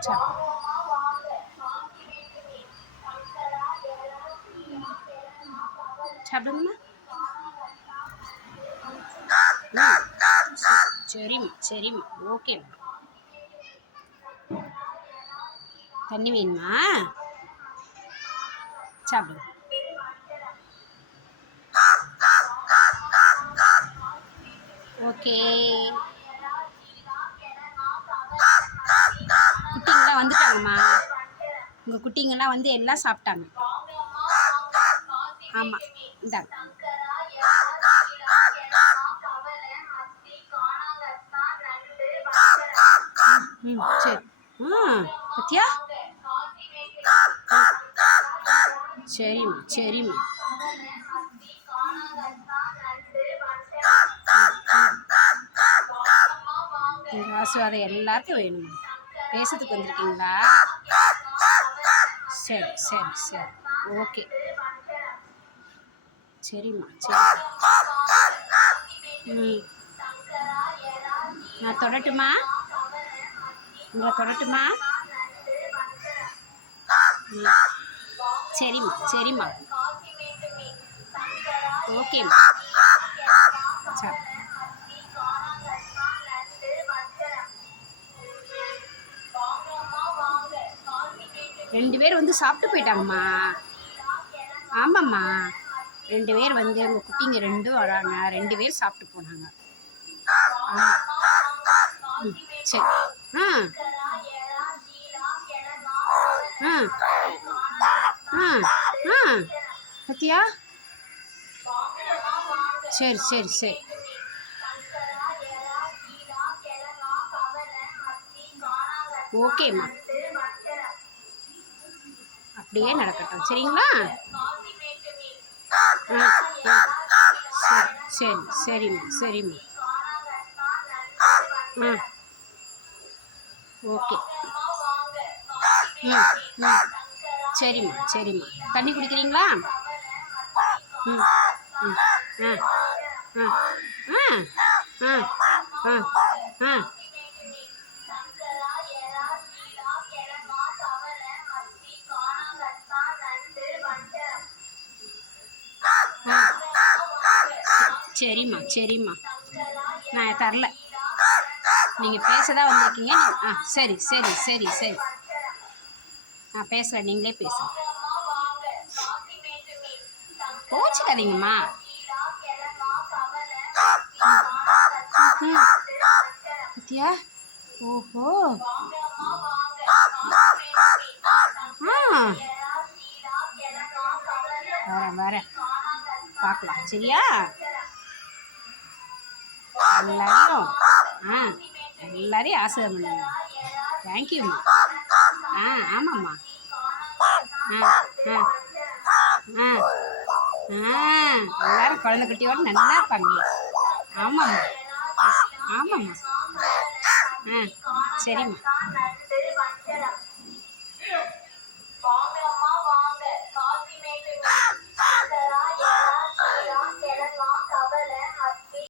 சாப்பிடு சாப்பிடுங்கம்மா ம். சரிம்மா சரிம்மா ஓகேம்மா தண்ணி வேணுமா சாப்பிடுங்க ஓகே குட்டிங்கெல்லாம் வந்துட்டாங்கம்மா. உங்கள் குட்டிங்கெல்லாம் வந்து எல்லாம் சாப்பிட்டாங்க. ஆமாம் இந்தாங்க ம் சரி. ம் பத்தியா? சரிம்மா சரிம்மா. உங்கள் ஆசீர்வாதம் எல்லாருக்கும் வேணுமா பேசுறதுக்கு வந்திருக்கீங்களா? சரி சரி சரி. ஓகே. சரிம்மா சரி. ம். நான் தொடட்டுமா? உங்களை தொடட்டுமா? சரிம்மா சரிம்மா. ஓகேம்மா. சரி. ரெண்டு பேர் வந்து சாப்பிட்டு போயிட்டாங்கம்மா. ஆமாம்மா. ரெண்டு பேர் வந்து உங்கள் குட்டிங்க ரெண்டும் வராங்க. ரெண்டு பேர் சாப்பிட்டு போனாங்க. ஆமாம் ம் சரி. ஆ. ஆ. ஆ. ஆ. பத்தியா? சரி சரி சரி. ஓகேம்மா. அப்படியே நடக்கட்டும் சரிங்களா சரி சரி சரிம்மா சரிம்மா ஆ ஓகே ம் ம் சரிம்மா சரிம்மா தண்ணி குடிக்கிறீங்களா ம் ம் ஆ ஆ ஆ ஆ ஆ சரிம்மா சரிம்மா. நான் தரல. நீங்கள் பேச தான் வந்திருக்கீங்க ஆ சரி சரி சரி சரி. நான் பேசுகிறேன் நீங்களே பேசுங்க. கோச்சிக்காதீங்கம்மா. பத்தியா? ஓஹோ. ஆ. வரேன் வரேன். பார்க்கலாம். சரியா? எல்லாரும். ஆ எல்லாரையும் ஆசிரியம் பண்ணுங்க. தேங்க்யூம்மா ஆ ஆமாம்மா. ஆ ஆ ஆ ஆ எல்லாரும் குழந்தை குட்டியோட நல்லா இருப்பாங்க. ஆமாம்மா. ஆமாம்மா. ஆ சரிம்மா.